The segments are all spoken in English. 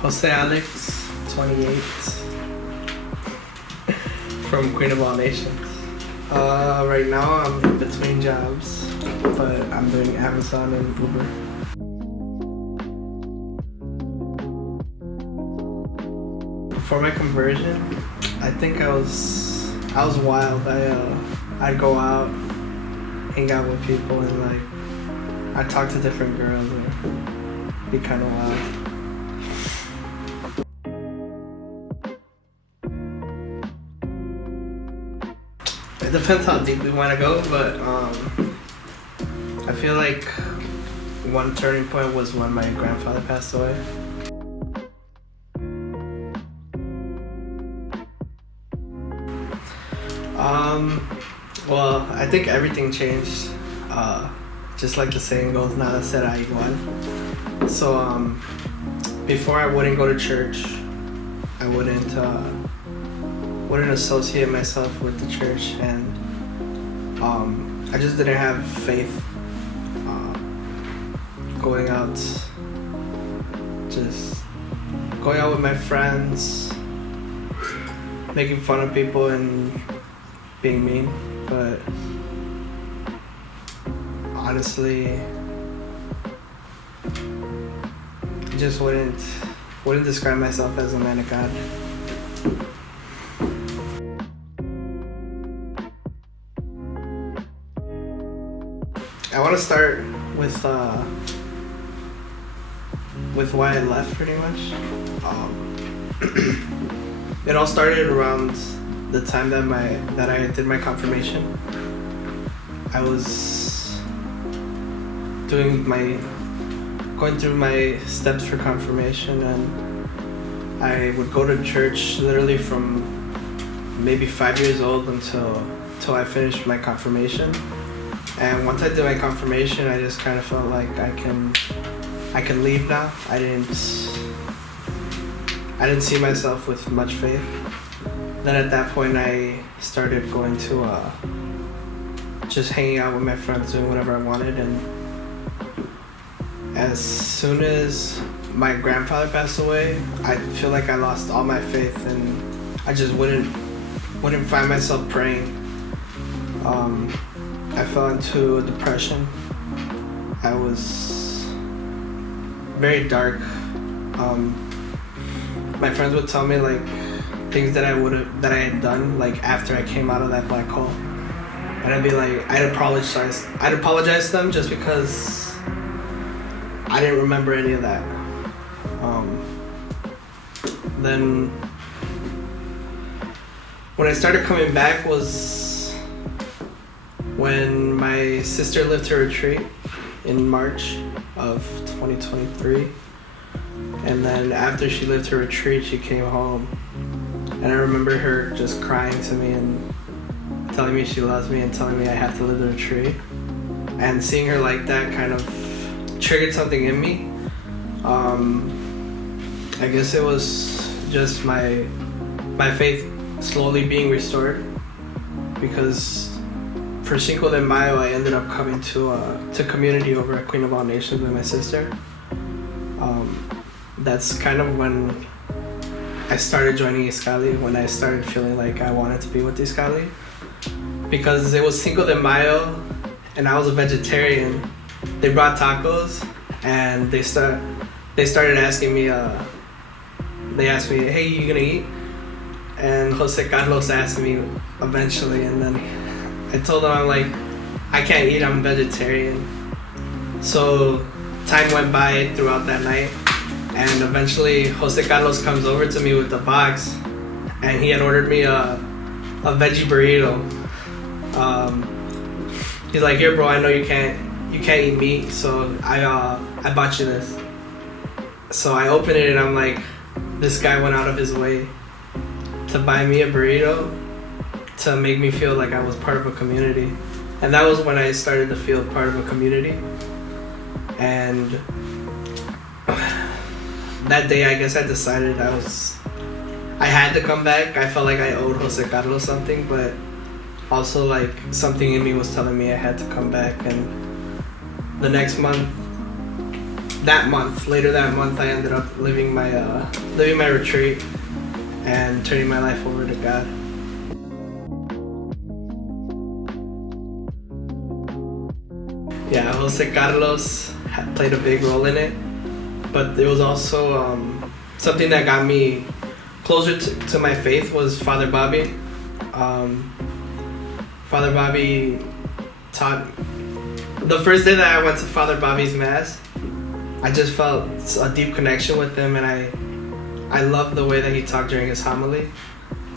José Aleks, 28, from Queen of All Nations. Right now I'm in between jobs, but I'm doing Amazon and Uber. For my conversion, I think I was wild. I'd go out, hang out with people, and I'd talk to different girls and be kind of wild. It depends how deep we want to go, but I feel like one turning point was when my grandfather passed away. Well, I think everything changed. Just like the saying goes, nada será igual. So before I wouldn't go to church. I wouldn't associate myself with the church, and I just didn't have faith going out with my friends, making fun of people and being mean. But honestly, I just wouldn't describe myself as a man of God. I want to start with why I left, pretty much. It all started around the time that I did my confirmation. I was going through my steps for confirmation, and I would go to church literally from maybe 5 years old until I finished my confirmation. And once I did my confirmation, I just kind of felt like I can leave now. I didn't see myself with much faith. Then at that point, I started going to just hanging out with my friends, doing whatever I wanted. And as soon as my grandfather passed away, I feel like I lost all my faith, and I just wouldn't find myself praying. I fell into a depression. I was very dark. My friends would tell me things that I had done after I came out of that black hole, and I'd be like, I'd apologize to them just because I didn't remember any of that. Then when I started coming back was when my sister lived her retreat in March of 2023. And then after she lived her retreat, she came home. And I remember her just crying to me and telling me she loves me and telling me I have to live the retreat. And seeing her like that kind of triggered something in me. I guess it was just my faith slowly being restored, because for Cinco de Mayo, I ended up coming to community over at Queen of All Nations with my sister. That's kind of when I started joining Iskali, when I started feeling like I wanted to be with Iskali. Because it was Cinco de Mayo, and I was a vegetarian. They brought tacos, and they started asking me, they asked me, hey, you gonna eat? And Jose Carlos asked me eventually, and then I told him, I can't eat, I'm a vegetarian. So time went by throughout that night, and eventually Jose Carlos comes over to me with the box, and he had ordered me a veggie burrito. He's like, here bro, I know you can't eat meat, so I bought you this. So I opened it, and I'm like, this guy went out of his way to buy me a burrito to make me feel like I was part of a community. And that was when I started to feel part of a community. And that day, I guess I decided I had to come back. I felt like I owed Jose Carlos something, but also something in me was telling me I had to come back. And the next month, later that month, I ended up living my retreat and turning my life over to God. Yeah, Jose Carlos played a big role in it, but it was also something that got me closer to my faith was Father Bobby. Father Bobby taught. The first day that I went to Father Bobby's Mass, I just felt a deep connection with him, and I loved the way that he talked during his homily.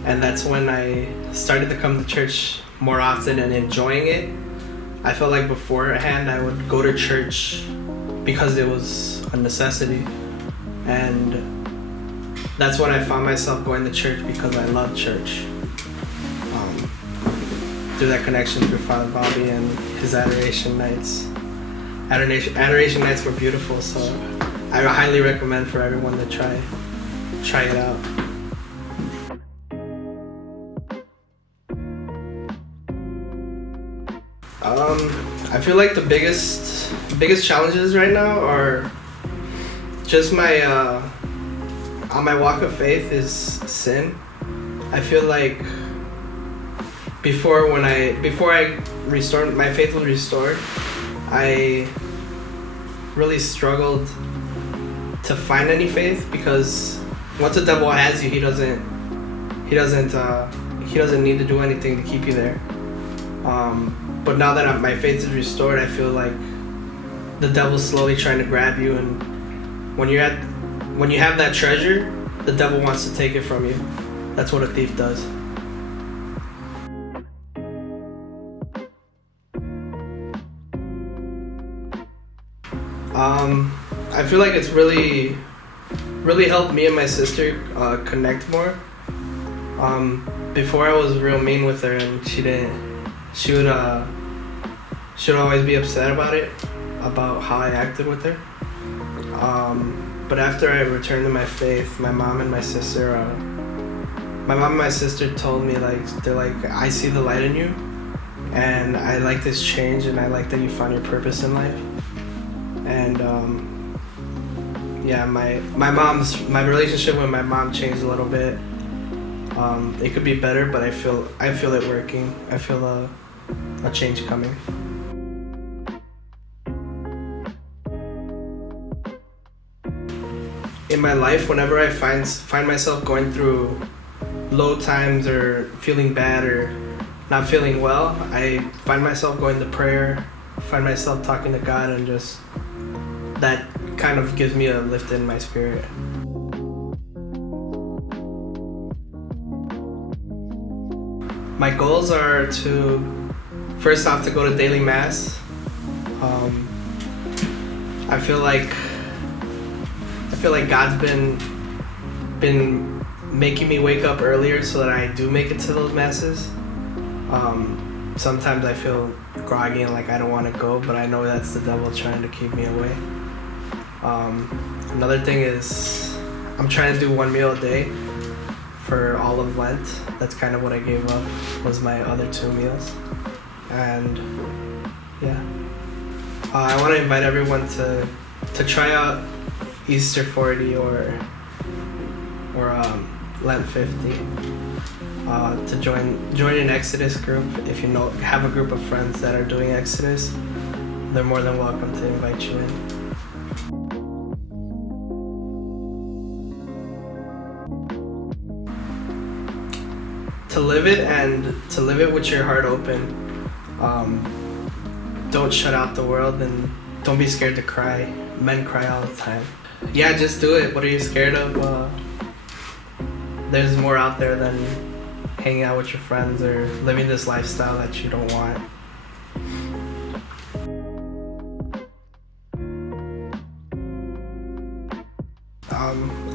And that's when I started to come to church more often and enjoying it. I felt like beforehand I would go to church because it was a necessity. And that's when I found myself going to church because I love church. Through that connection through Father Bobby and his adoration nights. Adoration nights were beautiful, so I highly recommend for everyone to try it out. I feel like the biggest challenges right now are just my on my walk of faith is sin. I feel like before I restored my faith was restored, I really struggled to find any faith, because once the devil has you, he doesn't need to do anything to keep you there. But now that my faith is restored, I feel like the devil's slowly trying to grab you, and when you have that treasure, the devil wants to take it from you. That's what a thief does. I feel like it's really helped me and my sister connect more. Before I was real mean with her, and she would always be upset about how I acted with her. But after I returned to my faith, my mom and my sister told me, they're like, I see the light in you, and I like this change, and I like that you found your purpose in life. And yeah, my relationship with my mom changed a little bit. It could be better, but I feel it working. I feel a change coming. In my life, whenever I find myself going through low times or feeling bad or not feeling well, I find myself going to prayer, find myself talking to God, and just that kind of gives me a lift in my spirit. My goals are to, first off, to go to daily mass. I feel like God's been making me wake up earlier so that I do make it to those masses. Sometimes I feel groggy and like I don't want to go, but I know that's the devil trying to keep me away. Another thing is I'm trying to do 1 meal a day for all of Lent. That's kind of what I gave up, was my other 2 meals. And yeah, I want to invite everyone to try out Easter 40 or Lent 50. To join an Exodus group. If you have a group of friends that are doing Exodus, they're more than welcome to invite you in. To live it with your heart open. Don't shut out the world, and don't be scared to cry. Men cry all the time. Yeah, just do it. What are you scared of? There's more out there than hanging out with your friends or living this lifestyle that you don't want.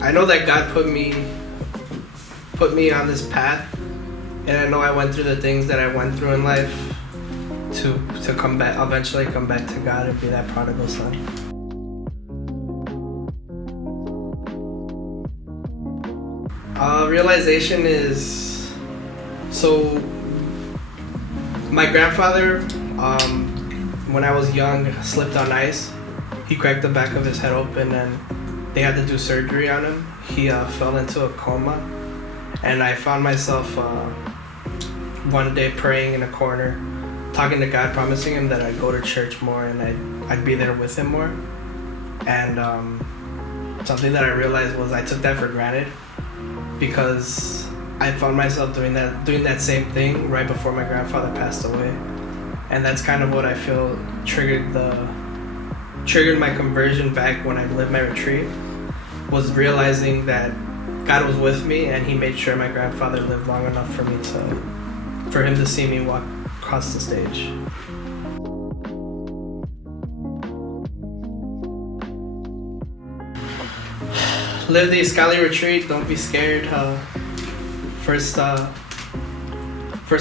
I know that God put me on this path, and I know I went through the things that I went through in life to eventually come back to God and be that prodigal son. Realization is, so my grandfather, when I was young, slipped on ice, he cracked the back of his head open and they had to do surgery on him. He fell into a coma, and I found myself one day praying in a corner, talking to God, promising him that I'd go to church more and I'd be there with him more. And something that I realized was I took that for granted, because I found myself doing that same thing right before my grandfather passed away. And that's kind of what I feel triggered my conversion back when I lived my retreat, was realizing that God was with me and he made sure my grandfather lived long enough for him to see me walk across the stage. Live the Iskali retreat, don't be scared. First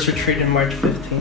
retreat in March 15th.